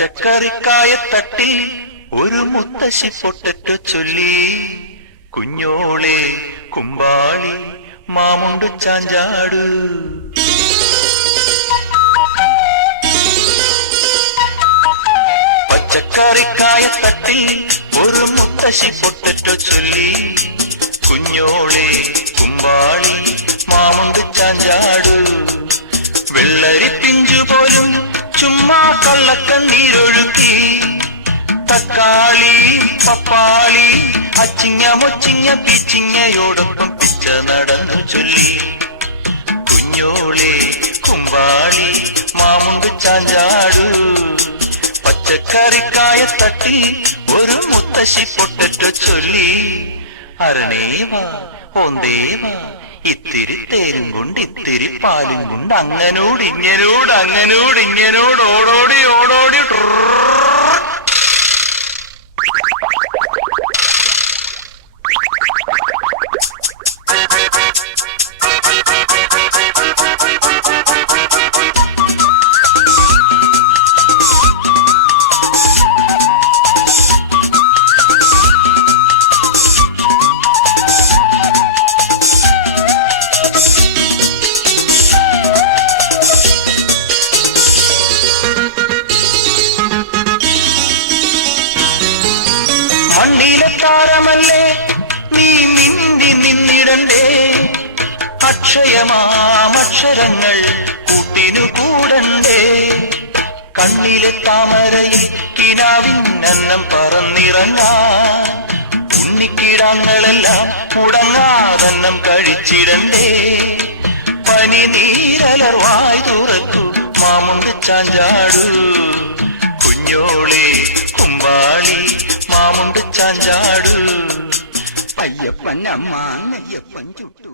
പച്ചക്കറിക്കായത്തട്ടിൽ ഒരു മുത്തശ്ശി പൊട്ടറ്റു ചൊല്ലി, കുഞ്ഞോളെ കുമ്പാളി മാമുണ്ടു ചാഞ്ചാടു. പച്ചക്കറിക്കായത്തട്ടിൽ ഒരു മുത്തശ്ശി പൊട്ടറ്റു ചൊല്ലി, കുഞ്ഞോളെ കുമ്പാളി മാമുണ്ടു ചാഞ്ചാടു. വെള്ളരി പിഞ്ചു പോലും ചുമ്മാ കള്ളക്കണ്ണീരൊഴുക്കി, തക്കാളി പപ്പാളി അച്ചിങ്ങ മൊച്ചിങ്ങ പിച്ചിങ്ങയോടൊപ്പം പിച്ച നടന്നു ചൊല്ലി, കുഞ്ഞോളെ കുമ്പാളി മാമുണ്ട് ചാഞ്ചാടു. പച്ചക്കറിക്കായത്തട്ടി ഒരു മുത്തശ്ശി പൊട്ടറ്റു ചൊല്ലി, അരണേവാ ഓന്തേവാ ഇത്തിരി തേരും കൊണ്ട് ഇത്തിരി പാലും കൊണ്ട് അങ്ങനോട് ഇങ്ങനോട് അങ്ങനോട് ഇങ്ങനോട് ഓടോടി ഓടോടി. മണ്ണിലെ താരമല്ലേ നീ മിന്നി നിന്നിടണ്ടേ, അക്ഷയമാമക്ഷരങ്ങൾ കൂട്ടിനു കൂടണ്ടേ. കണ്ണിലെ താമരയിൽ കിനാവിന്നന്നം പറന്നിറങ്ങാൻ, ഉണ്ണിക്കിടാങ്ങളെല്ലാം മുടങ്ങാതന്നം കഴിച്ചിടണ്ടേ. പനി നീരലർവായി തുറക്കൂ മാമുണ്ട് ചാഞ്ചാടു, കുഞ്ഞോളെ കുമ്പാളി മാമുണ്ട് ചാഞ്ചാടു. അയ്യപ്പൻ അമ്മ നെയ്യപ്പൻ ചുട്ടു.